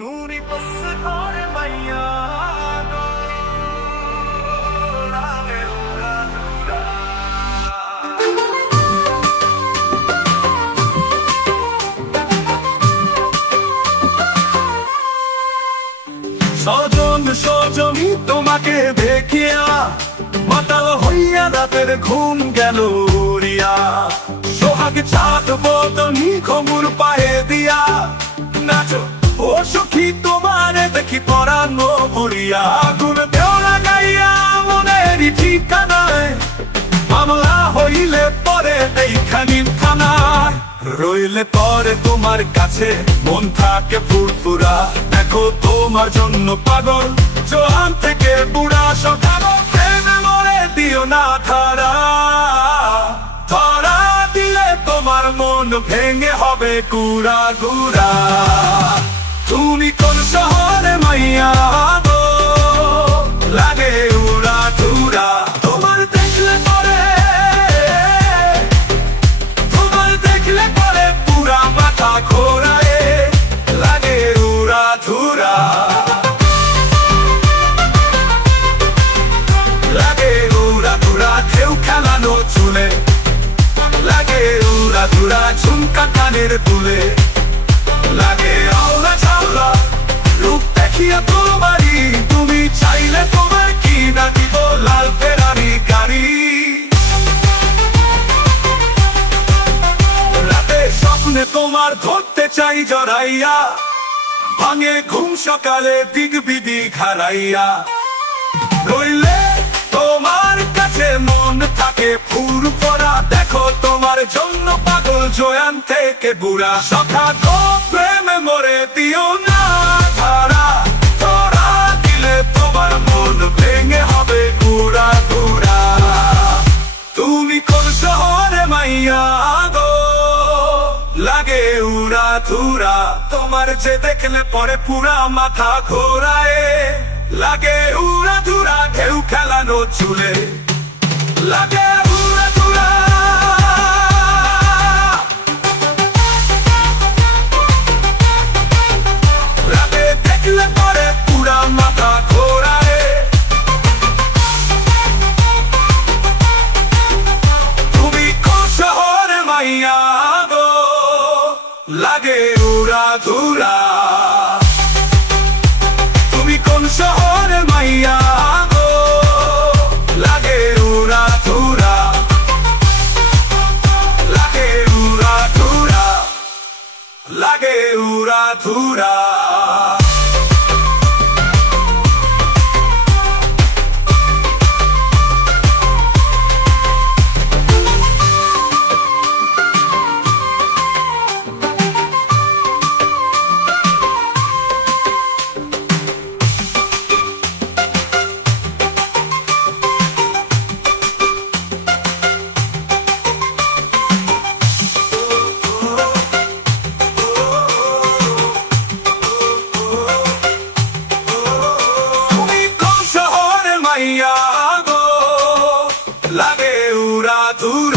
তুমি বস ঘরে মাইয়া গো, লাগে উড়া ধুরা। সজন সজনী তোমাকে দেখিয়া মাতাল হইয়া রাতের ঘুম গেল উড়িয়া। সোহাগে চাঁদ বদনী খমুর পায়ে দিয়া নাচো ও সখী তোমারে দেখি পরানো ভরিয়া। আগুন দেওয়া গাইয়া মনেরই ঠিকানায় মামলা হইলে পরে এইখানি থানায়। রইলে পরে তোমার কাছে মন থাকে ফুরফুরা। দেখো তোমার জন্য পাগল জোয়ান থেকে বুড়া। সকালো প্রেমে মরে দিও না ধরা, ধরা দিলে তোমার মন ভেঙে হবে গুড়া গুড়া। তুমি কোন শহরে মাইয়া গো, লাগে উড়া ধুরা। তোমার দেখলে পরে, তোমার দেখলে পরে পুরা মাথা ঘোরায়, লাগে উড়া ধুরা। লাগে উড়া ধুরা ঢেউ খেলানো চুলে, লাগে উড়া ধুরা ঝুমকা কানের তুলে। লাগে আওলা চাওলা রূপ দেখিয়া তোমারই, তুমি চাইলে তোমার কি না দিব লাল ফেরারি গাড়ি। রাতে স্বপ্নে তোমার ধরতে চাই জড়াইয়া, ভাঙে ঘুম সকালে দিক বিদি খারাইয়া। রইলে তোমার কাছে মন থাকে ফুরফুরা। দেখো তোমার জন্য পাগল জোয়ান থেকে বুড়া। সখা গো প্রেমে মরে দিও না ধরা, ধরা দিলে তোমার মন ভেঙে হবে গুড়া গুড়া। তুমি কোন শহরে মাইয়া গো, লাগে উড়া ধুরা। তোমার যে দেখলে পরে পুরা মাথা ঘোরায়, লাগে উড়া ধুরা ঢেউ খেলানো চুলে, লাগে উড়া ধুরা। রাতে দেখলে পরে পুরা মাথা ঘোরায়। তুমি কোন শহরে মাইয়া গো, লাগে উড়া ধুরা। তুমি কোন শহরে মাইয়া গো, লাগে উড়া ধুরা, লাগে উড়া ধুরা, লাগে উড়া ধুরা। লাগে উড়া ধুরা।